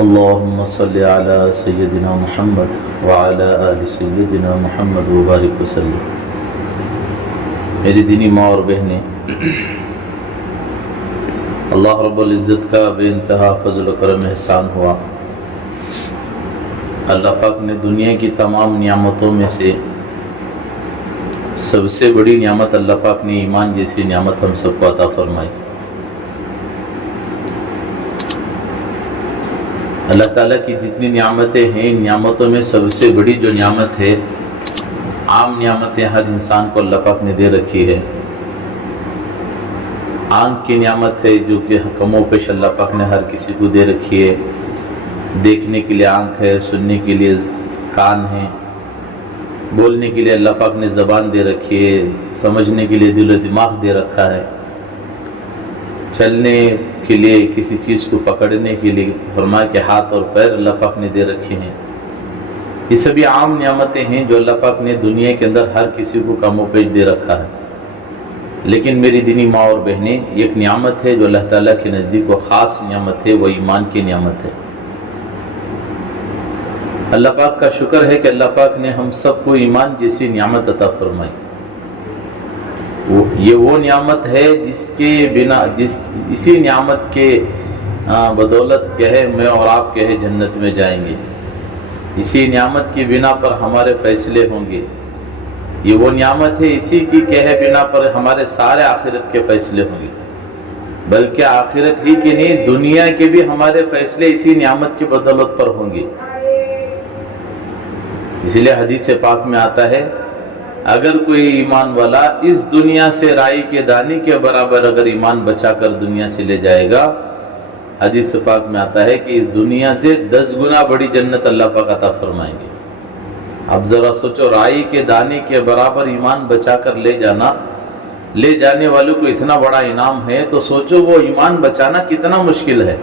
اللهم صل على سيدنا محمد وعلى آل سيدنا محمد وبارك وسلم۔ میری دینی ماں اور بہنیں، اللہ رب العزت کا بے انتہا فضل و کرم احسان ہوا۔ اللہ پاک نے دنیا کی تمام نعمتوں میں سے سب سے بڑی نعمت اللہ پاک نے ایمان جیسی نعمت ہم سب کو عطا فرمائی۔ اللہ تعالیٰ کی جتنی نعمتیں ہیں، ان نعمتوں میں سب سے بڑی جو نعمت ہے، عام نعمتیں ہر انسان کو اللہ پاک نے دے رکھی ہے۔ آنکھ کی نعمت ہے جو کہ کم و بیش اللہ پاک نے ہر کسی کو دے رکھی ہے۔ دیکھنے کے لیے آنکھ ہے، سننے کے لیے کان ہے، بولنے کے لیے اللہ پاک نے زبان دے رکھی ہے، سمجھنے کے لیے دل و دماغ دے رکھا ہے، چلنے کے لیے کسی چیز کو پکڑنے کے لیے فرمایا کہ ہاتھ اور پیر اللہ پاک نے دے رکھے ہیں۔ یہ سبھی عام نعمتیں ہیں جو اللہ پاک نے دنیا کے اندر ہر کسی کو کم و بیش دے رکھا ہے۔ لیکن میری دینی ماں اور بہنیں، ایک نعمت ہے جو اللہ تعالیٰ کے نزدیک وہ خاص نعمت ہے، وہ ایمان کی نعمت ہے۔ اللہ پاک کا شکر ہے کہ اللہ پاک نے ہم سب کو ایمان جیسی نعمت عطا فرمائی۔ یہ وہ نعمت ہے جس کے بنا اسی نعمت کے بدولت کہے میں اور آپ کہے جنت میں جائیں گے، اسی نعمت کی بنا پر ہمارے فیصلے ہوں گے۔ یہ وہ نعمت ہے اسی کی کہے بنا پر ہمارے سارے آخرت کے فیصلے ہوں گے، بلکہ آخرت ہی کی نہیں، دنیا کے بھی ہمارے فیصلے اسی نعمت کی بدولت پر ہوں گے۔ اس لیے حدیث پاک میں آتا ہے، اگر کوئی ایمان والا اس دنیا سے رائی کے دانے کے برابر اگر ایمان بچا کر دنیا سے لے جائے گا، حدیث پاک میں آتا ہے کہ اس دنیا سے 10 گنا بڑی جنت اللہ پاک عطا فرمائیں گے۔ اب ذرا سوچو، رائی کے دانے کے برابر ایمان بچا کر لے جانے والوں کو اتنا بڑا انعام ہے، تو سوچو وہ ایمان بچانا کتنا مشکل ہے۔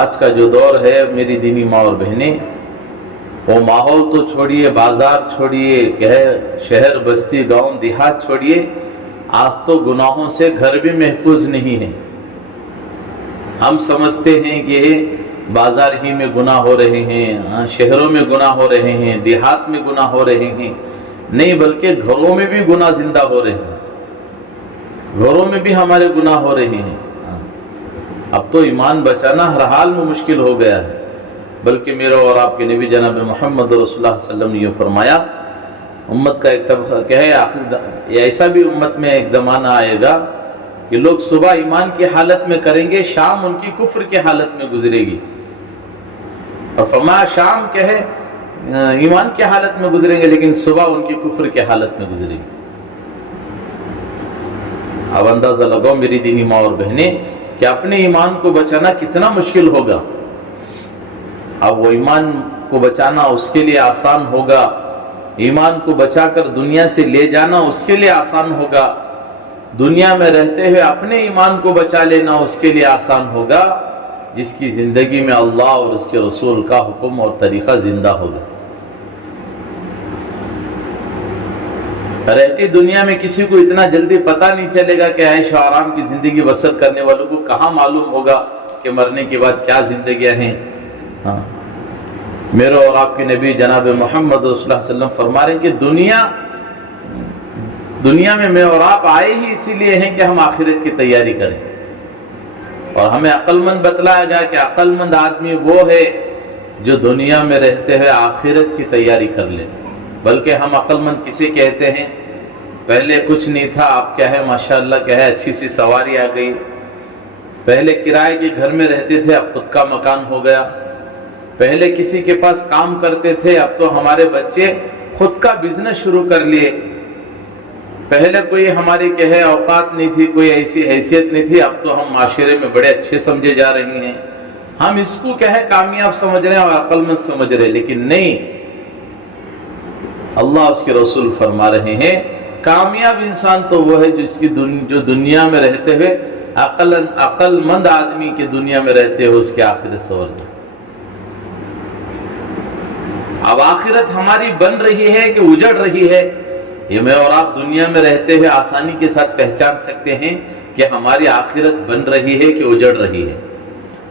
آج کا جو دور ہے میری دینی ماں اور بہنیں، وہ ماحول تو چھوڑیے، بازار چھوڑیے، شہر بستی گاؤں دیہات چھوڑیے، آج تو گناہوں سے گھر بھی محفوظ نہیں ہے۔ ہم سمجھتے ہیں کہ بازار ہی میں گناہ ہو رہے ہیں، شہروں میں گناہ ہو رہے ہیں، دیہات میں گناہ ہو رہے ہیں، نہیں بلکہ گھروں میں بھی گناہ زندہ ہو رہے ہیں، گھروں میں بھی ہمارے گناہ ہو رہے ہیں۔ اب تو ایمان بچانا ہر حال میں مشکل ہو گیا ہے، بلکہ میرے اور آپ کے نبی جناب محمد رسول اللہ صلی اللہ علیہ وسلم نے یہ فرمایا، امت کا ایک طبقہ کہے ایسا بھی امت میں ایک زمانہ آئے گا کہ لوگ صبح ایمان کی حالت میں کریں گے، شام ان کی کفر کی حالت میں گزرے گی، اور فرمایا شام کہے ایمان کی حالت میں گزریں گے لیکن صبح ان کی کفر کی حالت میں گزرے گی۔ اب اندازہ لگاؤ میری دینی ماں اور بہنیں کہ اپنے ایمان کو بچانا کتنا مشکل ہوگا۔ اب وہ ایمان کو بچانا اس کے لیے آسان ہوگا، ایمان کو بچا کر دنیا سے لے جانا اس کے لیے آسان ہوگا، دنیا میں رہتے ہوئے اپنے ایمان کو بچا لینا اس کے لیے آسان ہوگا، جس کی زندگی میں اللہ اور اس کے رسول کا حکم اور طریقہ زندہ ہوگا۔ رہتی دنیا میں کسی کو اتنا جلدی پتہ نہیں چلے گا کہ عیش و آرام کی زندگی بسر کرنے والوں کو کہاں معلوم ہوگا کہ مرنے کے بعد کیا زندگیاں ہیں۔ میرے اور آپ کے نبی جناب محمد رسول اللہ صلی اللہ علیہ وسلم فرما رہے ہیں کہ دنیا میں اور آپ آئے ہی اسی لیے ہیں کہ ہم آخرت کی تیاری کریں، اور ہمیں عقل مند بتلایا گیا کہ عقل مند آدمی وہ ہے جو دنیا میں رہتے ہوئے آخرت کی تیاری کر لے۔ بلکہ ہم عقل مند کسے کہتے ہیں؟ پہلے کچھ نہیں تھا، آپ کیا ہے ماشاءاللہ کیا ہے اچھی سی سواری آ گئی، پہلے کرائے کے گھر میں رہتے تھے اب خود کا مکان ہو گیا، پہلے کسی کے پاس کام کرتے تھے اب تو ہمارے بچے خود کا بزنس شروع کر لیے، پہلے کوئی ہماری کہے اوقات نہیں تھی، کوئی ایسی حیثیت نہیں تھی، اب تو ہم معاشرے میں بڑے اچھے سمجھے جا رہے ہیں، ہم اس کو کہے کامیاب سمجھ رہے ہیں اور عقل مند سمجھ رہے ہیں، لیکن نہیں، اللہ اس کے رسول فرما رہے ہیں کامیاب انسان تو وہ ہے جو دنیا میں رہتے ہوئے عقل مند آدمی کے دنیا میں رہتے ہوئے اس کی آخرت سنور جائے۔ اب آخرت ہماری بن رہی ہے کہ اجڑ رہی ہے، یہ میں اور آپ دنیا میں رہتے ہوئے آسانی کے ساتھ پہچان سکتے ہیں کہ ہماری آخرت بن رہی ہے کہ اجڑ رہی ہے۔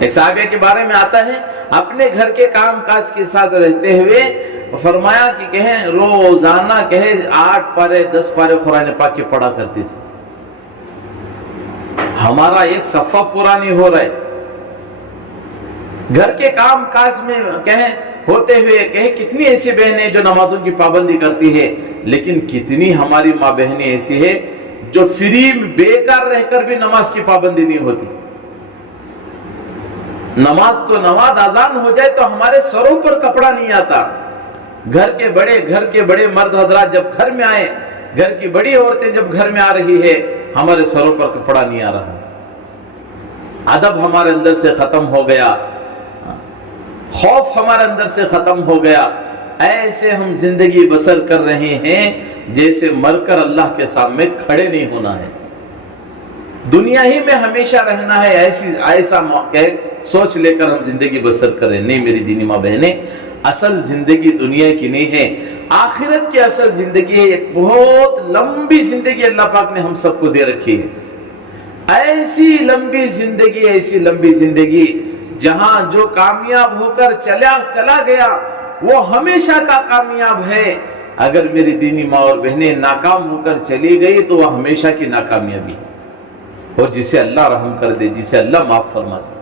ایک صحابی کے بارے میں آتا ہے اپنے گھر کے کام کاج کے ساتھ رہتے ہوئے فرمایا کہ کہیں روزانہ 8 پارے 10 پارے قرآن پاک کے پڑھا کرتے تھے. ہمارا ایک صفحہ پورا نہیں ہو رہا ہے. گھر کے کام کاج میں ہوتے ہوئے کتنی ایسی بہنیں جو نمازوں کی پابندی کرتی ہے، لیکن کتنی ہماری ماں بہنیں ایسی ہے جو فری بیکار رہ کر بھی نماز کی پابندی نہیں ہوتی. نماز تو نماز اذان ہو جائے تو ہمارے سروں پر کپڑا نہیں آتا. گھر کے بڑے مرد حضرات جب گھر میں آئے، گھر کی بڑی عورتیں جب گھر میں آ رہی ہے، ہمارے سروں پر کپڑا نہیں آ رہا. ادب ہمارے اندر سے ختم ہو گیا، خوف ہمارے اندر سے ختم ہو گیا. ایسے ہم زندگی بسر کر رہے ہیں جیسے مر کر اللہ کے سامنے کھڑے نہیں ہونا ہے، دنیا ہی میں ہمیشہ رہنا ہے. ایسا سوچ لے کر ہم زندگی بسر کریں. نہیں میری دینی ماں بہنیں، اصل زندگی دنیا کی نہیں ہے، آخرت کی اصل زندگی ہے. ایک بہت لمبی زندگی اللہ پاک نے ہم سب کو دے رکھی ہے. ایسی لمبی زندگی جہاں جو کامیاب ہو کر چلا گیا وہ ہمیشہ کا کامیاب ہے. اگر میری دینی ماں اور بہنیں ناکام ہو کر چلی گئی تو وہ ہمیشہ کی ناکامیابی. اور جسے اللہ رحم کر دے، جسے اللہ معاف فرما دے.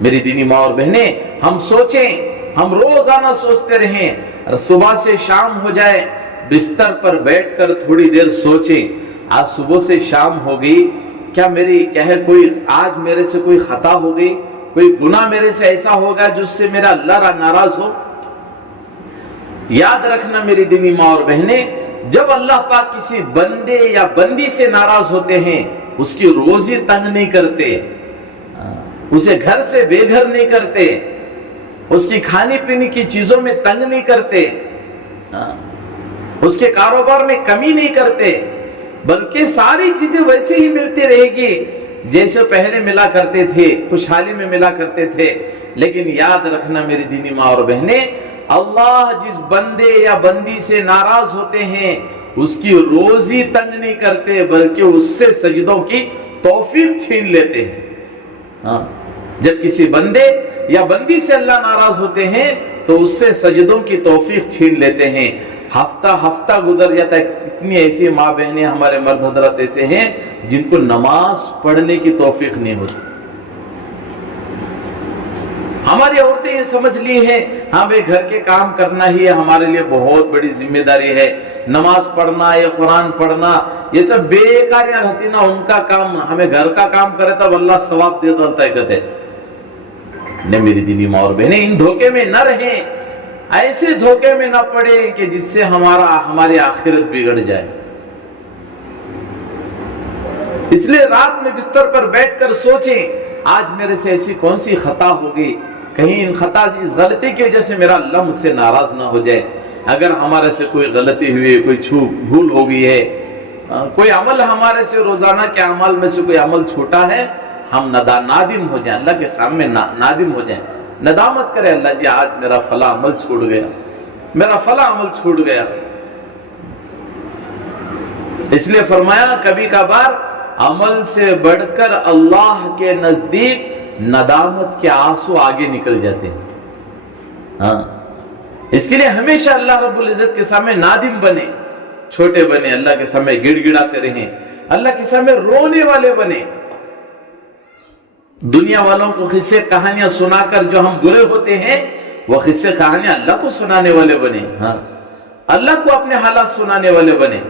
میری دینی ماں اور بہنیں، ہم سوچیں، ہم روزانہ سوچتے رہیں. صبح سے شام ہو جائے، بستر پر بیٹھ کر تھوڑی دیر سوچیں، آج صبح سے شام ہو گئی، کیا آج میرے سے کوئی خطا ہو گئی، کوئی گناہ میرے سے ایسا ہوگا جس سے میرا اللہ ناراض ہو. یاد رکھنا میری دینی ماں اور بہنیں، جب اللہ پاک کسی بندے یا بندی سے ناراض ہوتے ہیں، اس کی روزی تنگ نہیں کرتے، اسے گھر سے بے گھر نہیں کرتے، اس کی کھانے پینے کی چیزوں میں تنگ نہیں کرتے، اس کے کاروبار میں کمی نہیں کرتے، بلکہ ساری چیزیں ویسے ہی ملتی رہے گی جیسے پہلے ملا کرتے تھے، خوشحالی میں ملا کرتے تھے. لیکن یاد رکھنا میری دینی ماں اور بہنیں، اللہ جس بندے یا بندی سے ناراض ہوتے ہیں اس کی روزی تنگ نہیں کرتے، بلکہ اس سے سجدوں کی توفیق چھین لیتے ہیں. جب کسی بندے یا بندی سے اللہ ناراض ہوتے ہیں تو اس سے سجدوں کی توفیق چھین لیتے ہیں. ہفتہ گزر جاتا ہے. کتنی ایسی ماں بہنیں، ہمارے مرد حضرات ایسے ہیں جن کو نماز پڑھنے کی توفیق نہیں ہوتی. ہماری عورتیں یہ سمجھ لی ہے ہاں بھئی گھر کے کام کرنا ہی ہمارے لیے بہت بڑی ذمہ داری ہے، نماز پڑھنا یا قرآن پڑھنا یہ سب بیکاریاں رہتی نا، ان کا کام، ہمیں گھر کا کام کرے تب اللہ ثواب دے دیتا ہے. کہتے نہیں میری دینی ماں اور بہنیں، ان دھوکے میں نہ رہیں، ایسے دھوکے میں نہ پڑے کہ جس سے ہماری آخرت بگڑ جائے. اس لیے رات میں بستر پر بیٹھ کر سوچیں آج میرے سے ایسی کون سی خطا ہوگی، کہیں اس غلطی کی وجہ سے میرا اللہ مجھ سے ناراض نہ ہو جائے. اگر ہمارے سے کوئی غلطی ہوئی، کوئی بھول ہو گئی ہے، کوئی عمل ہمارے سے روزانہ کے اعمال میں سے کوئی عمل چھوٹا ہے، ہم نادم ہو جائیں، اللہ کے سامنے نادم ہو جائیں، ندامت کرے اللہ جی آج میرا فلاں عمل چھوٹ گیا. اس لیے فرمایا کبھی کبھار عمل سے بڑھ کر اللہ کے نزدیک ندامت کے آنسو آگے نکل جاتے ہیں. اس کے لیے ہمیشہ اللہ رب العزت کے سامنے نادم بنے، چھوٹے بنے، اللہ کے سامنے گڑ گڑاتے رہیں، اللہ کے سامنے رونے والے بنے. دنیا والوں کو قصے کہانیاں سنا کر جو ہم برے ہوتے ہیں، وہ قصے کہانیاں اللہ کو سنانے والے بنے. اللہ کو اپنے حالات سنانے والے بنے.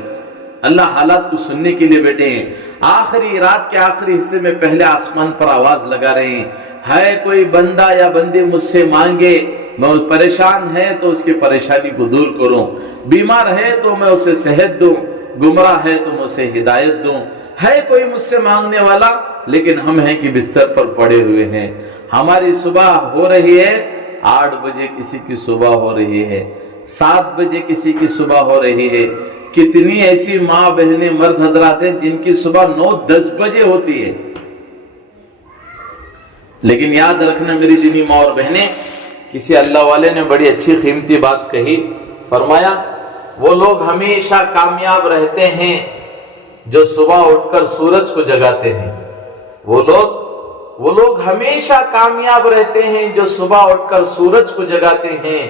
اللہ حالات کو سننے کے لیے بیٹھے ہیں. آخری رات کے آخری حصے میں پہلے آسمان پر آواز لگا رہے ہیں، ہے کوئی بندہ یا بندی مجھ سے مانگے، میں پریشان ہے تو اس کی پریشانی کو دور کروں، بیمار ہے تو میں اسے صحت دوں، گمراہ ہے تو میں اسے ہدایت دوں. ہے کوئی مجھ سے مانگنے والا، لیکن ہم ہیں کہ بستر پر پڑے ہوئے ہیں. ہماری صبح ہو رہی ہے 8 بجے، کسی کی صبح ہو رہی ہے 7 بجے، کسی کی صبح ہو رہی ہے. کتنی ایسی ماں بہنیں مرد حضرات ہیں جن کی صبح 9-10 بجے ہوتی ہے. لیکن یاد رکھنا میری دینی ماں اور بہنیں، کسی اللہ والے نے بڑی اچھی قیمتی بات کہی. فرمایا وہ لوگ ہمیشہ کامیاب رہتے ہیں جو صبح اٹھ کر سورج کو جگاتے ہیں. وہ لوگ وہ لوگ ہمیشہ کامیاب رہتے ہیں جو صبح اٹھ کر سورج کو جگاتے ہیں،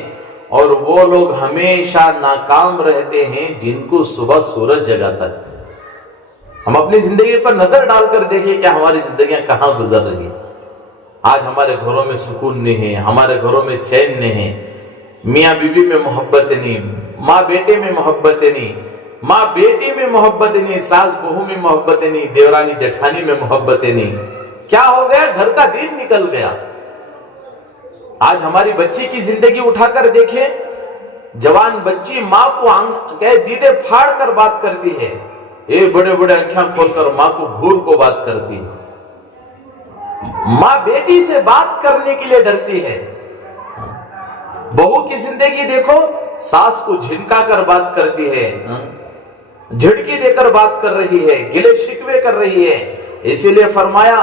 اور وہ لوگ ہمیشہ ناکام رہتے ہیں جن کو صبح سورج جگاتا ہے۔ ہم اپنی زندگی پر نظر ڈال کر دیکھیں کہ ہماری زندگیاں کہاں گزر رہی ہیں۔ آج ہمارے گھروں میں سکون نہیں ہے، ہمارے گھروں میں چین نہیں ہے، میاں بیوی میں محبت نہیں، ماں بیٹے میں محبت نہیں، ماں بیٹی میں محبت نہیں، ساس بہو میں محبت نہیں، دیورانی جٹھانی میں محبت نہیں۔ کیا ہو گیا؟ گھر کا دین نکل گیا۔ آج ہماری بچی کی زندگی اٹھا کر دیکھیں، جوان بچی ماں کو دیدے پھاڑ کر بات کرتی ہے، بڑے بڑے آنکھیں کھول کر ماں کو گھور کو بات کرتی ہے۔ ماں بیٹی سے بات کرنے کے لیے ڈرتی ہے۔ بہو کی زندگی دیکھو، ساس کو جھنکا کر بات کرتی ہے، جھڑکی دے کر بات کر رہی ہے، گلے شکوے کر رہی ہے۔ اسی لیے فرمایا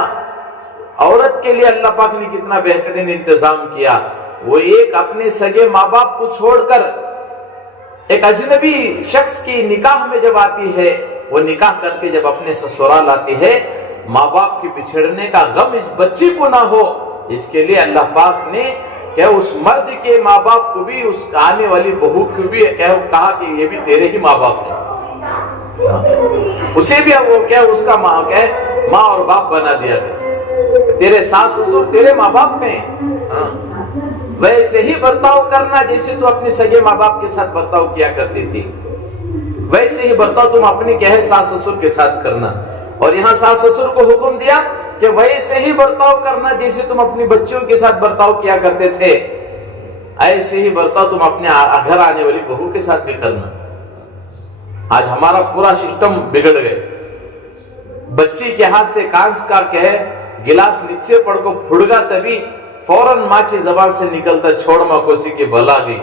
عورت کے لیے اللہ پاک نے کتنا بہترین انتظام کیا۔ وہ ایک اپنے سگے ماں باپ کو چھوڑ کر ایک اجنبی شخص کی نکاح میں جب آتی ہے، وہ نکاح کر کے جب اپنے سسرال آتی ہے، ماں باپ کے بچھڑنے کا غم اس بچی کو نہ ہو، اس کے لیے اللہ پاک نے کہ اس مرد کے ماں باپ کو بھی، اس آنے والی بہو کو بھی کہا کہ یہ بھی تیرے ہی ماں باپ ہیں۔ اسے بھی وہ اس کا ماں اور باپ بنا دیا گیا، تیرے ساس سسر تیرے ماں باپ ہیں۔ ویسے ہی برتاؤ کرنا جیسے تو اپنے سگے ماں باپ کے ساتھ برتاؤ کیا کرتی تھی، ویسے ہی برتاؤ تم اپنے ساس سسر کے ساتھ کرنا۔ اور یہاں ساس سسر کو حکم دیا کہ ویسے ہی برتاؤ کرنا جیسے تم اپنی بچیوں کے ساتھ برتاؤ کیا کرتے تھے، ایسے ہی برتاؤ تم اپنے گھر آنے والی بہو کے ساتھ بھی کرنا۔ آج ہمارا پورا سسٹم بگڑ گئے۔ بچی کے ہاتھ سے کانس کا گلاس نیچے پڑ کو پھڑ گا تبھی فوراً ماں کی زبان سے نکلتا چھوڑ ماں کوسی کی بلا گئی،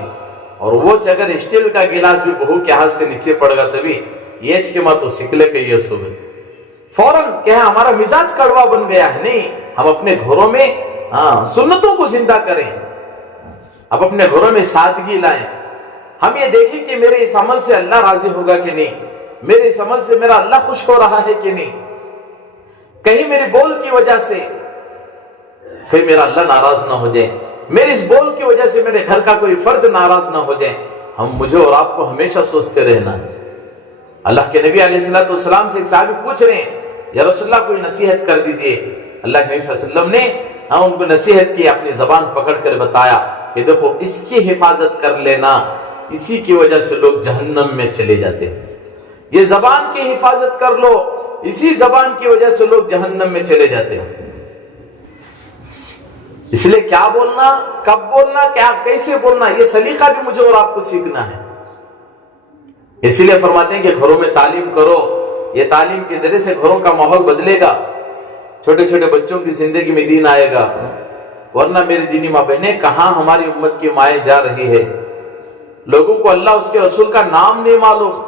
اور وہ اگر اسٹیل کا گلاس بھی بہو کے ہاتھ سے نیچے پڑ گا تبھی یہ کہ ماں تو سکلے کے یہ صبح فوراً ہمارا مزاج کڑوا بن گیا ہے۔ نہیں، ہم اپنے گھروں میں سنتوں کو زندہ کریں، اب اپنے گھروں میں سادگی لائیں۔ ہم یہ دیکھیں کہ میرے اس عمل سے اللہ راضی ہوگا کہ نہیں، میرے اس عمل سے میرا اللہ خوش ہو رہا ہے کہ نہیں، کہیں میرے بول کی وجہ سے کہیں میرا اللہ ناراض نہ ہو جائے، میرے اس بول کی وجہ سے میرے گھر کا کوئی فرد ناراض نہ ہو جائے۔ ہم مجھے اور آپ کو ہمیشہ سوچتے رہنا ہے۔ اللہ کے نبی علیہ السلام سے ایک صحابی پوچھ رہے ہیں، یا رسول اللہ کوئی نصیحت کر دیجئے۔ اللہ کے نبی صلی اللہ علیہ وسلم نے ان کو نصیحت کی، اپنی زبان پکڑ کر بتایا کہ دیکھو اس کی حفاظت کر لینا، اسی کی وجہ سے لوگ جہنم میں چلے جاتے ہیں۔ یہ زبان کی حفاظت کر لو، اسی زبان کی وجہ سے لوگ جہنم میں چلے جاتے ہیں۔ اس لیے کیا بولنا، کب بولنا، کیسے بولنا، یہ سلیقہ بھی مجھے اور آپ کو سیکھنا ہے۔ اسی لیے فرماتے ہیں کہ گھروں میں تعلیم کرو، یہ تعلیم کے ذریعے سے گھروں کا ماحول بدلے گا، چھوٹے چھوٹے بچوں کی زندگی میں دین آئے گا۔ ورنہ میری دینی ماں بہنیں کہاں ہماری امت کی مائیں جا رہی ہے، لوگوں کو اللہ اس کے رسول کا نام نہیں معلوم۔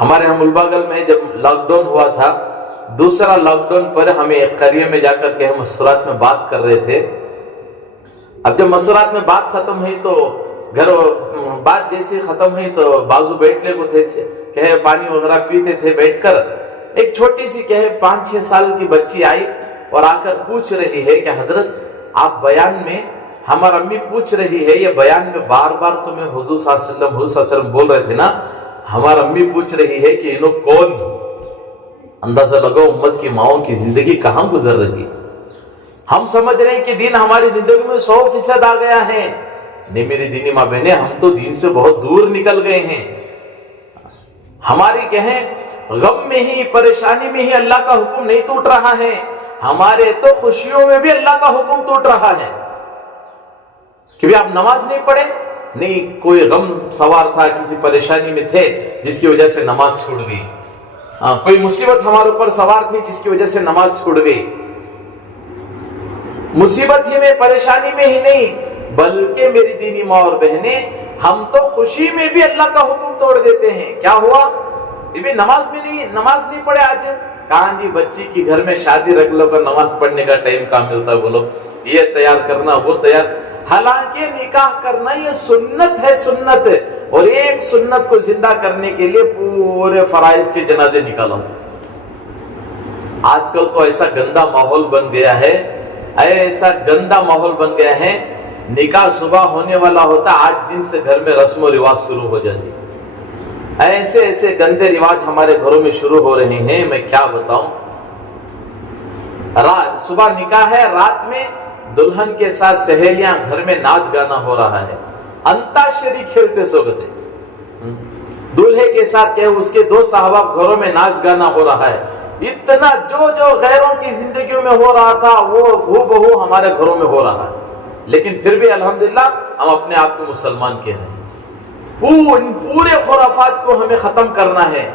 ہمارے ہم الباگل میں جب لاک ڈاؤن ہوا تھا، دوسرا لاک ڈاؤن پر ہمیں ایک قریے میں جا کر کے ہم مسورات میں بات کر رہے تھے۔ اب جب مسورات میں بات ختم ہوئی تو بات جیسی ختم ہوئی تو بازو بیٹھنے کو تھے، پانی وغیرہ پیتے تھے بیٹھ کر، ایک چھوٹی سی 5-6 سال کی بچی آئی اور آ کر پوچھ رہی ہے کہ حضرت آپ بیان میں، ہمارا امی پوچھ رہی ہے، یہ بیان میں بار بار تمہیں حضور صلی اللہ علیہ وسلم بول رہے تھے نا، ہمارا امی پوچھ رہی ہے کہ انہوں کون؟ اندازہ لگاؤ امت کی ماؤں کی زندگی کہاں گزر رہی ہے۔ ہم سمجھ رہے ہیں کہ دین ہماری زندگی میں 100% آ گیا ہے۔ نہیں میری دینی ماں بہنیں، ہم تو دین سے بہت دور نکل گئے ہیں۔ ہماری غم میں ہی، پریشانی میں ہی اللہ کا حکم نہیں ٹوٹ رہا ہے، ہمارے تو خوشیوں میں بھی اللہ کا حکم ٹوٹ رہا ہے۔ کہ بھی آپ نماز نہیں پڑھے، نہیں کوئی غم سوار تھا، کسی پریشانی میں تھے جس کی وجہ سے نماز چھوڑ گئی، کوئی مصیبت ہمارے اوپر سوار تھی جس کی وجہ سے نماز چھوڑ گئی۔ مصیبت ہی میں، پریشانی میں ہی نہیں، بلکہ میری دینی ماں اور بہنیں، ہم تو خوشی میں بھی اللہ کا حکم توڑ دیتے ہیں۔ کیا ہوا؟ یہ بھی نماز نہیں پڑھے آج، کہاں جی بچی کی گھر میں شادی رکھ لو کر نماز پڑھنے کا ٹائم کہاں ملتا ہے، بولو یہ تیار کرنا وہ تیار۔ حالانکہ نکاح کرنا یہ سنت ہے، سنت، اور ایک سنت کو زندہ کرنے کے لیے پورے فرائض کے جنازے نکالو۔ آج کل تو ایسا گندا ماحول بن گیا ہے، ایسا گندا ماحول بن گیا ہے، نکاح صبح ہونے والا ہوتا 8 دن سے گھر میں رسم و رواج شروع ہو جاتی، ایسے ایسے گندے رواج ہمارے گھروں میں شروع ہو رہے ہیں، میں کیا بتاؤں۔ صبح نکاح ہے، رات میں دلہن کے ساتھ سہیلیاں گھر میں ناچ گانا ہو رہا ہے، انتاکشری کھیلتے سوگتے، دلہے کے ساتھ کہ اس کے 2 صحابہ گھروں میں ناچ گانا ہو رہا ہے، اتنا جو غیروں کی زندگیوں میں ہو رہا تھا وہ ہو بہو ہمارے گھروں میں ہو رہا ہے، لیکن پھر بھی الحمدللہ ہم اپنے آپ کو مسلمان کہہ رہے ہیں۔ پورے خرافات کو ہمیں ختم کرنا ہے،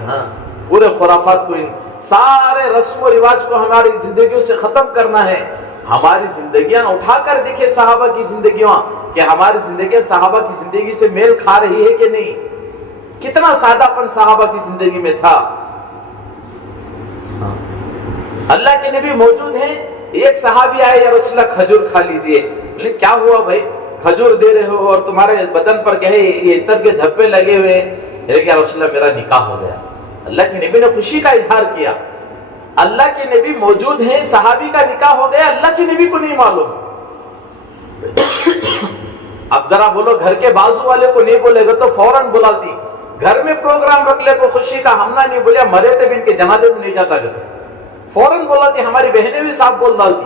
پورے خرافات کو، ان سارے رسم و رواج کو ہماری زندگیوں سے ختم کرنا ہے۔ ہماری زندگیاں اٹھا کر دیکھیں صحابہ کی زندگیاں، کہ ہماری زندگی صحابہ کی زندگی سے میل کھا رہی ہے کہ نہیں، کتنا سادہ پن صحابہ کی زندگی میں تھا۔ اللہ کے نبی موجود ہیں، ایک صحابی آئے، یا رسول اللہ کھجور کھا لیجئے، کیا ہوا بھائی، کھجور دے رہے ہو اور تمہارے بدن پر کہے یہ عطر کے دھبے لگے ہوئے، یا رسول اللہ میرا نکاح ہو گیا۔ اللہ کے نبی نے خوشی کا اظہار کیا، اللہ کے نبی موجود ہیں، صحابی کا نکاح ہو گیا، اللہ کے نبی کو نہیں معلوم۔ اب ذرا بولو، گھر کے بازو والے کو نہیں بولے گا تو فوراً بلاتی، گھر میں پروگرام رکھ لے کو خوشی کا، ہم نہ نہیں بولیا، مرے تھے بھی ان کے جنازے میں نہیں جاتا گھر، فوراً بلاتی، ہماری بہنیں بھی صاف بول ڈالتی،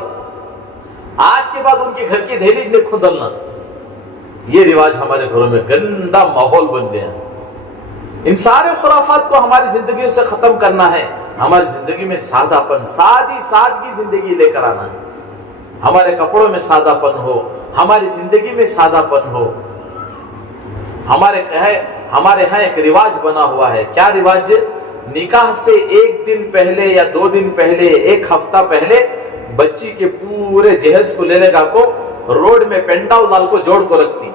آج کے بعد ان کی گھر کی دہلیز میں کھودلنا۔ یہ رواج ہمارے گھروں میں گندا ماحول بن گیا۔ ان سارے خرافات کو ہماری زندگیوں سے ختم کرنا ہے، ہماری زندگی میں سادہ پن، سادگی زندگی لے کر آنا ہے، ہمارے کپڑوں میں سادہ پن ہو، ہماری زندگی میں سادہ پن ہو۔ ہمارے ہاں ایک رواج بنا ہوا ہے، کیا رواج؟ نکاح سے 1 دن پہلے یا 2 دن پہلے، 1 ہفتہ پہلے بچی کے پورے جہیز کو لے گا کو روڈ میں پینڈال ڈال کو جوڑ کو رکھتی،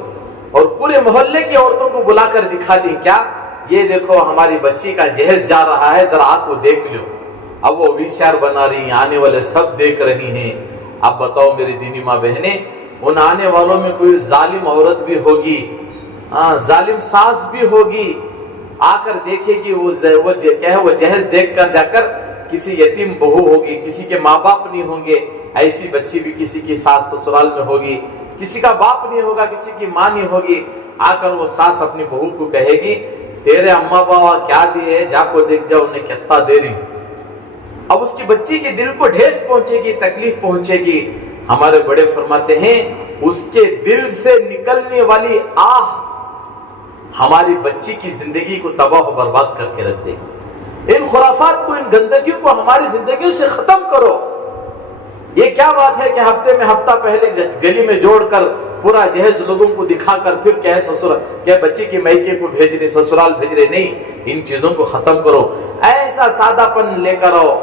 اور پورے محلے کی عورتوں کو بلا کر دکھاتی، کیا یہ دیکھو ہماری بچی کا جہیز جا رہا ہے، ذرا آپ کو دیکھ لو۔ اب وہ ویشار بنا رہی ہیں، آنے والے سب دیکھ رہی ہیں۔ اب بتاؤ میری دینی ماں بہنیں، ان آنے والوں میں کوئی ظالم عورت بھی ہوگی، ظالم ساس بھی ہوگی، آ کر دیکھے گی، وہ جہیز دیکھ کر جا کر کسی یتیم بہو ہوگی، کسی کے ماں باپ نہیں ہوں گے، ایسی بچی بھی کسی کی ساس سسرال میں ہوگی، کسی کا باپ نہیں ہوگا، کسی کی ماں نہیں ہوگی، آ کر وہ ساس اپنی بہو کو کہے گی تیرے اما بابا کیا دیے، جا کو دیکھ جاؤ انہیں کتنا دے رہی۔ اب اس کی بچی کے دل کو ٹھیس پہنچے گی، تکلیف پہنچے گی۔ ہمارے بڑے فرماتے ہیں اس کے دل سے نکلنے والی آہ ہماری بچی کی زندگی کو تباہ و برباد کر کے رکھ دے گی۔ ان خرافات کو، ان گندگیوں کو ہماری زندگیوں سے ختم کرو۔ یہ کیا بات ہے کہ ہفتے میں ہفتہ پہلے گلی میں جوڑ کر پورا جہیز لوگوں کو دکھا کر پھر کہے سسرال، کیا بچی کے میکے کو بھیج رہے، سسرال بھیج رہے؟ نہیں، ان چیزوں کو ختم کرو۔ ایسا سادہ پن لے کر آؤ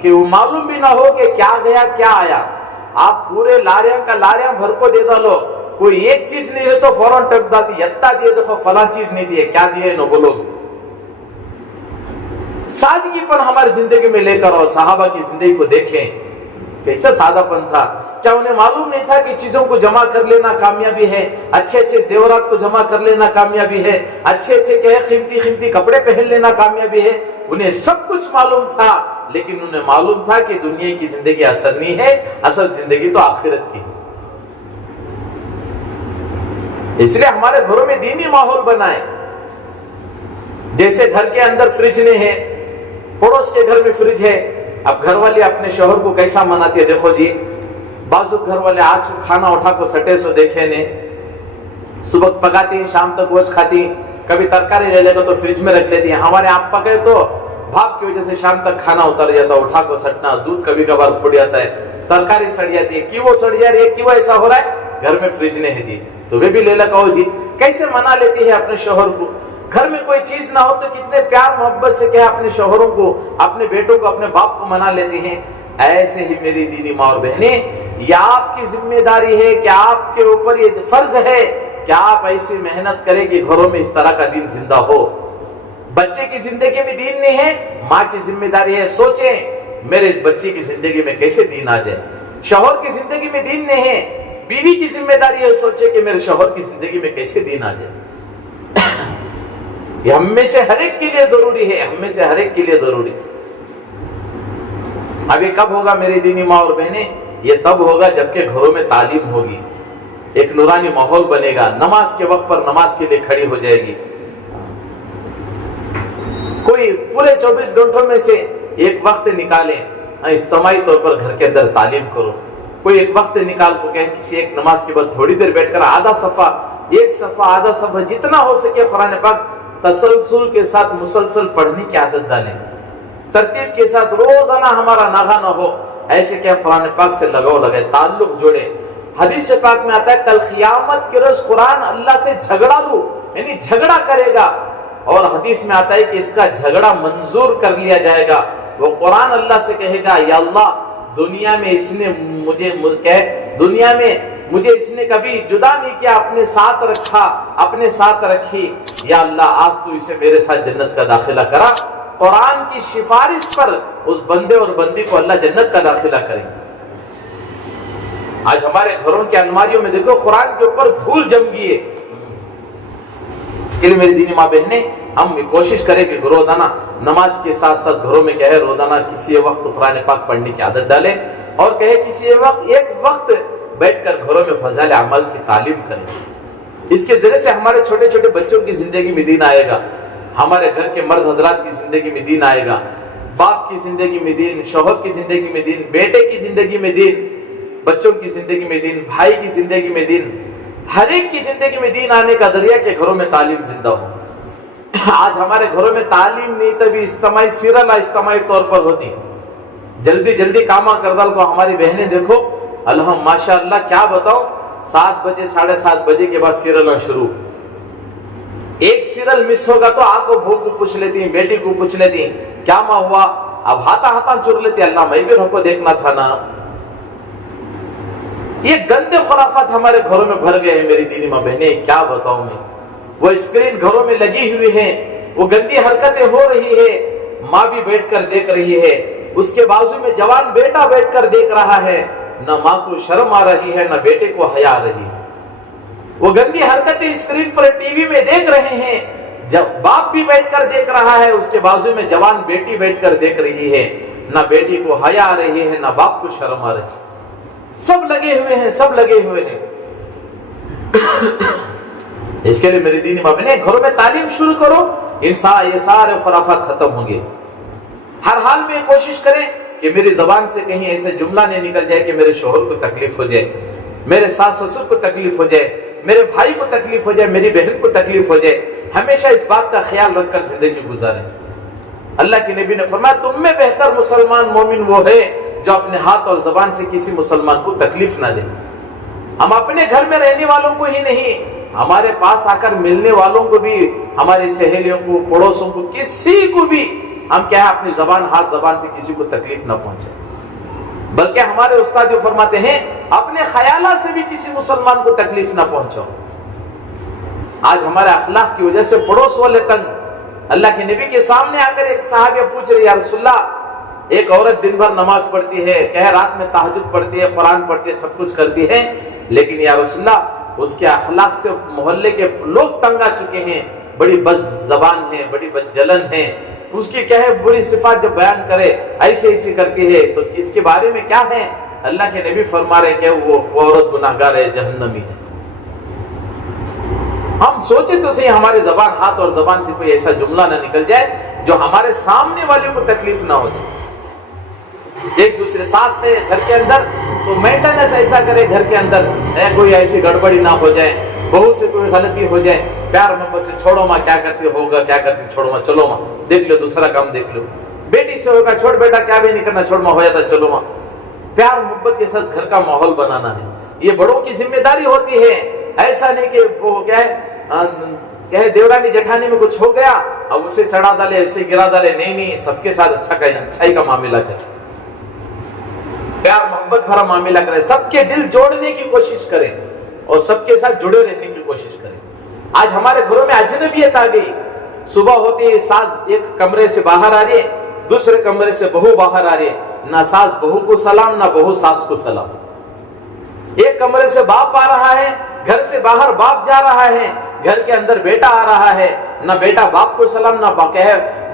کہ وہ معلوم بھی نہ ہو کہ کیا گیا کیا آیا۔ آپ پورے لاریاں بھر کو دے ڈالو، کوئی ایک چیز نہیں ہے تو فوراً ٹپ ڈالتی، یتا دیے دیکھو فلاں چیز نہیں دیے، کیا دیے نو بولو۔ سادگی پن ہماری زندگی میں لے کر آؤ۔ صحابہ کی زندگی کو دیکھیں، کیسا سادہ پن تھا۔ کیا انہیں معلوم نہیں تھا کہ چیزوں کو جمع کر لینا کامیابی ہے، اچھے زیورات کو جمع کر لینا کامیابی ہے، اچھے قیمتی کپڑے پہن لینا کامیابی ہے؟ انہیں سب کچھ معلوم تھا، لیکن انہیں معلوم تھا کہ دنیا کی زندگی اصل نہیں ہے، اصل زندگی تو آخرت کی ہے۔ اس لیے ہمارے گھروں میں دینی ماحول بنائیں۔ جیسے گھر کے اندر فریج نہیں ہے، پڑوس کے گھر میں فریج ہے، اب گھر والے اپنے شوہر کو کیسا مناتی ہے؟ دیکھو جی، بعض گھر والے آج کھانا اٹھا کو سٹے سو دیکھے نے، صبح پکاتی ہیں شام تک گوشت کھاتی، کبھی ترکاری لے لے گا تو فریج میں رکھ لیتی ہیں۔ ہمارے آپ پکے تو بھاپ کی وجہ سے شام تک کھانا اتر جاتا، اٹھا کو سٹنا، دودھ کبھی کبھار پھوٹ جاتا ہے، ترکاری سڑ جاتی ہے، کیوں وہ سڑ جا رہی ہے، کیوں ایسا ہو رہا ہے؟ گھر میں فریج نہیں ہے جی، تو وہ بھی لے لے کہو جی۔ کیسے منا لیتی ہے اپنے شوہر کو؟ گھر میں کوئی چیز نہ ہو تو کتنے پیار محبت سے کیا اپنے شوہروں کو، اپنے بیٹوں کو، اپنے باپ کو منا لیتے ہیں۔ ایسے ہی میری دینی ماں اور بہنیں، یہ آپ کی ذمہ داری ہے کہ آپ کے اوپر یہ فرض ہے کہ آپ ایسی محنت کریں کہ گھروں میں اس طرح کا دین زندہ ہو۔ بچے کی زندگی میں دین نہیں ہے، ماں کی ذمہ داری ہے، سوچیں میرے اس بچے کی زندگی میں کیسے دین آ جائے۔ شوہر کی زندگی میں دین نہیں ہے، بیوی کی ذمہ داری ہے، سوچے کہ میرے شوہر کی زندگی میں کیسے دین آ جائے۔ یہ ہم میں سے ہر ایک کے لیے ضروری ہے، ہم میں سے ہر ایک کے لیے ضروری ہے۔ اب یہ کب ہوگا میری دینی ماں اور بہنیں؟ یہ تب ہوگا جبکہ گھروں میں تعلیم ہوگی، ایک نورانی ماحول بنے گا، نماز کے وقت پر نماز کے لیے کھڑی ہو جائے گی، کوئی پورے 24 گھنٹوں میں سے ایک وقت نکالیں، اجتماعی طور پر گھر کے اندر تعلیم کرو، کوئی ایک وقت نکال کو کہ کسی ایک نماز کے بعد تھوڑی دیر بیٹھ کر آدھا صفحہ، ایک صفحہ، آدھا صفحہ، جتنا ہو سکے قرآن پاک تسلسل کے ساتھ مسلسل پڑھنے کی عادت ڈالیں، ترتیب کے ساتھ روزانہ ہمارا ناغا نہ ہو، ایسے کہ قرآن پاک سے لگاؤ لگائے، تعلق جوڑے۔ حدیث پاک میں آتا ہے کل قیامت کے روز قرآن اللہ سے جھگڑا لو، یعنی جھگڑا کرے گا، اور حدیث میں آتا ہے کہ اس کا جھگڑا منظور کر لیا جائے گا۔ وہ قرآن اللہ سے کہے گا یا اللہ دنیا میں اس نے مجھے اس نے کبھی جدا نہیں کیا، اپنے ساتھ رکھا، اپنے ساتھ رکھی، یا اللہ آج تو اسے میرے ساتھ جنت کا داخلہ کرا۔ قرآن کی سفارش پر اس بندے اور بندی کو اللہ جنت کا داخلہ کریں گے۔ آج ہمارے گھروں کی الماریوں میں دیکھو قرآن کے اوپر دھول جم گئی ہے۔ اس کے لیے میری دینی ماں بہنیں ہم کوشش کریں کہ روزانہ نماز کے ساتھ ساتھ گھروں میں کہے روزانہ کسی وقت قرآن پاک پڑھنے کی عادت ڈالیں، اور کہے کسی ایک وقت بیٹھ کر گھروں میں فضائل اعمال کی تعلیم کریں۔ اس کے ذریعے سے ہمارے چھوٹے چھوٹے بچوں کی زندگی میں دین آئے گا، ہمارے گھر کے مرد حضرات کی زندگی میں دین آئے گا، باپ کی زندگی میں دین، شوہر کی زندگی میں دین، بیٹے کی زندگی میں دین، بچوں کی زندگی میں دین، بھائی کی زندگی میں دین، ہر ایک کی زندگی میں دین آنے کا ذریعہ کہ گھروں میں تعلیم زندہ ہو۔ آج ہمارے گھروں میں تعلیم نہیں تبھی اجتماعی سیرل اجتماعی طور پر ہوتی، جلدی جلدی کاما کردال کو ہماری بہنیں دیکھو ماشاءاللہ کیا بتاؤ، 7 بجے 7:30 بجے کے بعد سیرل شروع، ایک سیرل مس ہوگا تو آ کو بہو کو پوچھ لیتی ہیں، بیٹی کو پوچھ لیتی ہیں کیا ماں ہوا، اب ہاتھا چور لیتی، اللہ میں بھی کو دیکھنا تھا نا۔ یہ گندے خرافات ہمارے گھروں میں بھر گئے ہیں میری دینی ماں بہنیں، کیا بتاؤں میں۔ وہ اسکرین گھروں میں لگی ہوئی ہے، وہ گندی حرکتیں ہو رہی ہے، ماں بھی بیٹھ کر دیکھ رہی ہے، اس کے بازو میں جوان بیٹا بیٹھ کر دیکھ رہا ہے، نہ ماں کو شرم آ رہی ہے نہ بیٹے کو حیا آ رہی ہے۔ وہ گندی حرکتیں اسکرین پر ٹی وی میں دیکھ رہے ہیں، جب باپ بھی بیٹھ کر دیکھ رہا ہے، اس کے بازو میں جوان بیٹی بیٹھ کر دیکھ رہی ہے، نہ بیٹی کو حیا آ رہی ہے نہ باپ کو شرم آ رہی ہے، سب لگے ہوئے ہیں، سب لگے ہوئے ہیں۔ اس کے لیے میری دینی ماں بہنیں گھروں میں تعلیم شروع کرو، یہ سارے خرافات ختم ہوں گے۔ ہر حال میں کوشش کریں کہ میری زبان سے کہیں ایسے جملہ نہیں نکل جائے کہ میرے شوہر کو تکلیف ہو جائے، میرے ساس سسر کو تکلیف ہو جائے، میرے بھائی کو تکلیف ہو جائے، میری بہن کو تکلیف ہو جائے۔ ہمیشہ اس بات کا خیال رکھ کر زندگی گزاریں۔ اللہ کے نبی نے فرمایا تم میں بہتر مسلمان مومن وہ ہے جو اپنے ہاتھ اور زبان سے کسی مسلمان کو تکلیف نہ دے۔ ہم اپنے گھر میں رہنے والوں کو ہی نہیں، ہمارے پاس آ کر ملنے والوں کو بھی، ہماری سہیلیوں کو، پڑوسوں کو، کسی کو بھی ہم کیا ہے اپنی ہاتھ زبان سے کسی کو تکلیف نہ پہنچے، بلکہ ہمارے استاد جو فرماتے ہیں اپنے خیالات سے بھی کسی مسلمان کو تکلیف نہ پہنچاؤ۔ آج ہمارے اخلاق کی وجہ سے پڑوس والے تنگ۔ اللہ کے نبی کے سامنے آ کر ایک صحابیہ پوچھ رہی یا رسول اللہ، ایک عورت دن بھر نماز پڑھتی ہے، کہ رات میں تہجد پڑھتی ہے، قرآن پڑھتی ہے، سب کچھ کرتی ہے، لیکن یا رسول اللہ اس کے اخلاق سے محلے کے لوگ تنگ آ چکے ہیں، بڑی بد زبان ہے، بڑی بد جلن ہے، اس کی کیا ہے بری صفات جب بیان کرے ایسے کرتی ہے، تو اس کے بارے میں کیا ہے؟ اللہ کے نبی فرما رہے کہ وہ عورت گناہگار ہے، جہنمی ہے۔ ہم سوچے تو صحیح ہمارے ہاتھ اور زبان سے کوئی ایسا جملہ نہ نکل جائے جو ہمارے سامنے والے کو تکلیف نہ ہو جائے۔ ایک دوسرے ساس ہے گھر کے اندر تو مینٹیننس ایسا کرے گھر کے اندر کوئی ایسی گڑبڑی نہ ہو جائے، بہو سے کوئی غلطی ہو جائے، پیار محبت سے چھوڑو ماں کیا کرتی ہوگا، کیا کرتی چھوڑو ماں، چلو ماں دیکھ لو دوسرا کام دیکھ لو، بیٹی سے ہوگا چھوڑ بیٹا کیا بھی نہیں کرنا، چھوڑ ماں ہو جاتا چلو ماں۔ پیار محبت کے ساتھ گھر کا ماحول بنانا ہے، یہ بڑوں کی ذمہ داری ہوتی ہے۔ ایسا نہیں کہ وہ کیا ہے دیورانی جٹھانی میں کچھ ہو گیا اب اسے چڑھا ڈالے ایسے گرا ڈالے، نہیں سب کے ساتھ اچھائی کا معاملہ کرے، پیار محبت بھرا معاملہ کرے، سب کے دل جوڑنے کی کوشش کریں اور سب کے ساتھ جڑے رہنے کی کوشش کریں۔ آج ہمارے گھروں میں اجنبیت آ گئی، صبح ہوتی ہے ساس ایک کمرے سے باہر آ رہی ہے، دوسرے کمرے سے بہو باہر آ رہی ہے، نہ ساس بہو کو سلام نہ بہو ساس کو سلام، ایک کمرے سے باپ آ رہا ہے، گھر سے باہر باپ جا رہا ہے، گھر کے اندر بیٹا آ رہا ہے، نہ بیٹا باپ کو سلام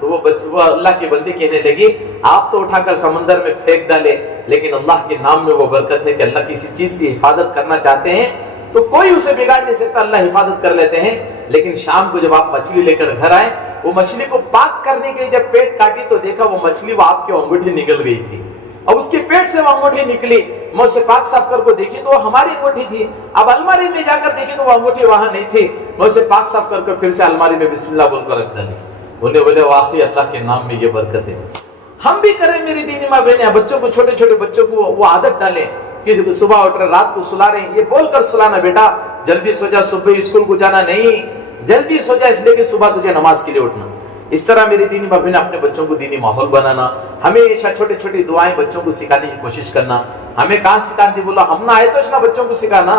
تو وہ اللہ کے بندے کہنے لگی آپ تو اٹھا کر سمندر میں پھینک ڈالے، لیکن اللہ کے نام میں وہ برکت ہے کہ اللہ کسی چیز کی حفاظت کرنا چاہتے ہیں تو کوئی اسے بگاڑ نہیں سکتا، اللہ حفاظت کر لیتے ہیں۔ لیکن شام کو جب آپ مچھلی لے کر گھر آئے، وہ مچھلی کو پاک کرنے کے لیے جب پیٹ کاٹی تو دیکھا وہ مچھلی وہ آپ کی انگوٹھی نکل گئی تھی، اب اس کے پیٹ سے وہ انگوٹھی نکلی، میں اسے پاک صاف کر کو دیکھی تو وہ ہماری انگوٹھی تھی، اب الماری میں جا کر دیکھی تو وہ انگوٹھی وہاں نہیں تھی، میں اسے پاک صاف کر پھر سے الماری میں بسم اللہ بول کر رکھ ڈالی۔ بولے واقعی اللہ کے نام میں یہ برکت ہے۔ ہم بھی کریں میری دینی ماں بہنیں، بچوں کو چھوٹے چھوٹے بچوں کو وہ عادت ڈالیں کہ صبح اٹھ رہے رات کو سلا رہے ہیں، یہ بول کر سلانا بیٹا جلدی سو جا، صبح اسکول کو جانا نہیں، جلدی سو جا اس لیے کہ صبح تجھے نماز کے لیے اٹھنا۔ اس طرح میری دینی ماں بہنیں اپنے بچوں کو دینی ماحول بنانا، ہمیشہ چھوٹی چھوٹی دعائیں بچوں کو سکھانے کی کوشش کرنا۔ ہمیں کہاں سکھاتی بولا ہم نہ آئے تو اس نہ بچوں کو سکھانا۔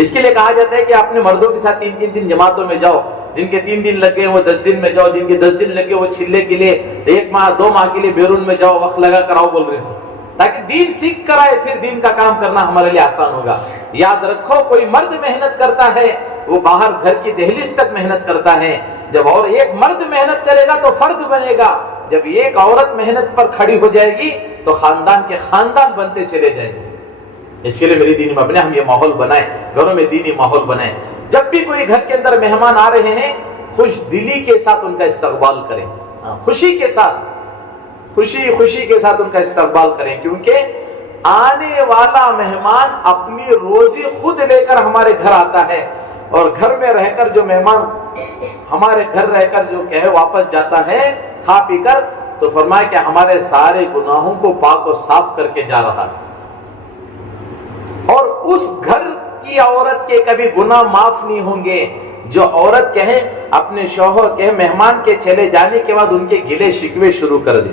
اس کے لیے کہا جاتا ہے کہ اپنے مردوں کے ساتھ 3 دن جماعتوں میں جاؤ، جن کے 3 دن لگ گئے وہ 10 دن میں جاؤ، جن کے 10 دن لگے وہ چھلے کے لیے 1 ماہ 2 ماہ کے لیے بیرون میں جاؤ، وقت لگا کراؤ بول رہے ہیں، تاکہ دین سیکھ کر آئے، پھر دین کا کام کرنا ہمارے لیے آسان ہوگا۔ یاد رکھو کوئی مرد محنت کرتا ہے وہ باہر گھر کی دہلیز تک محنت کرتا ہے، جب اور ایک مرد محنت کرے گا تو فرد بنے گا، جب ایک عورت محنت پر کھڑی ہو جائے گی تو خاندان کے خاندان بنتے چلے جائیں گے۔ اس کے لیے میری دینی ماں بہنیں ہم یہ ماحول بنائیں، گھروں میں دینی ماحول بنائیں، جب بھی کوئی گھر کے اندر مہمان آ رہے ہیں خوش دلی کے ساتھ ان کا استقبال کریں، خوشی کے ساتھ، خوشی کے ساتھ ان کا استقبال کریں، کیونکہ آنے والا مہمان اپنی روزی خود لے کر ہمارے گھر آتا ہے، اور گھر میں رہ کر جو مہمان ہمارے گھر رہ کر جو کہے واپس جاتا ہے کھا پی کر، تو فرمایا کہ ہمارے سارے گناہوں کو پاک و صاف کر کے جا رہا ہے، اور اس گھر کی عورت کے کبھی گناہ معاف نہیں ہوں گے۔ جو عورت کہے اپنے شوہر کے مہمان کے چلے جانے کے بعد ان کے گلے شکوے شروع کر دے،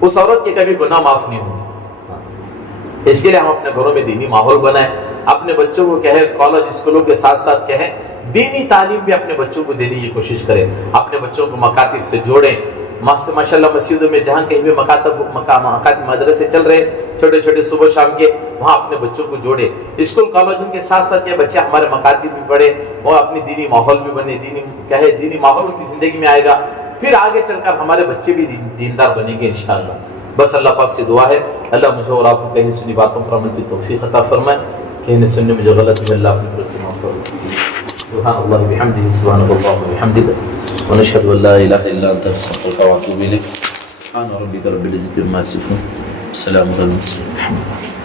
اس عورت کے کبھی گناہ معاف نہیں ہوں گے۔ اس کے لیے ہم اپنے گھروں میں دینی ماحول بنائیں، اپنے بچوں کو کہیں کالج اسکولوں کے ساتھ ساتھ کہیں دینی تعلیم بھی اپنے بچوں کو دینے کی کوشش کریں، اپنے بچوں کو مکاتب سے جوڑیں۔ ماشاءاللہ مسجدوں میں جہاں کہیں بھی مکاتب مدرسے چل رہے چھوٹے چھوٹے صبح شام کے، وہاں اپنے بچوں کو جوڑے، اسکول کالجوں کے ساتھ ساتھ یہ بچے ہمارے مکاتب بھی پڑھے اور اپنی دینی ماحول بھی بنے، دینی ماحول کی زندگی میں آئے گا، پھر آگے چل کر ہمارے بچے بھی دیندار بنیں گے انشاءاللہ۔ بس اللہ پاک سے دعا ہے اللہ مجھے اور آپ کو کہیں سنی باتوں پر عمل کی توفیق عطا فرمائے، کہیں سننے میں جو غلط ہے اللہ اپنی طرف سے معاف فرمائے۔ سبحان اللہ بحمدہ، سبحان اللہ بحمدہ، ونشهد ان لا اله الا انت نستغفرك ونتوب اليك۔ سبحان ربك رب العزة عما يصفون، سلام على المرسلين، الحمد لله۔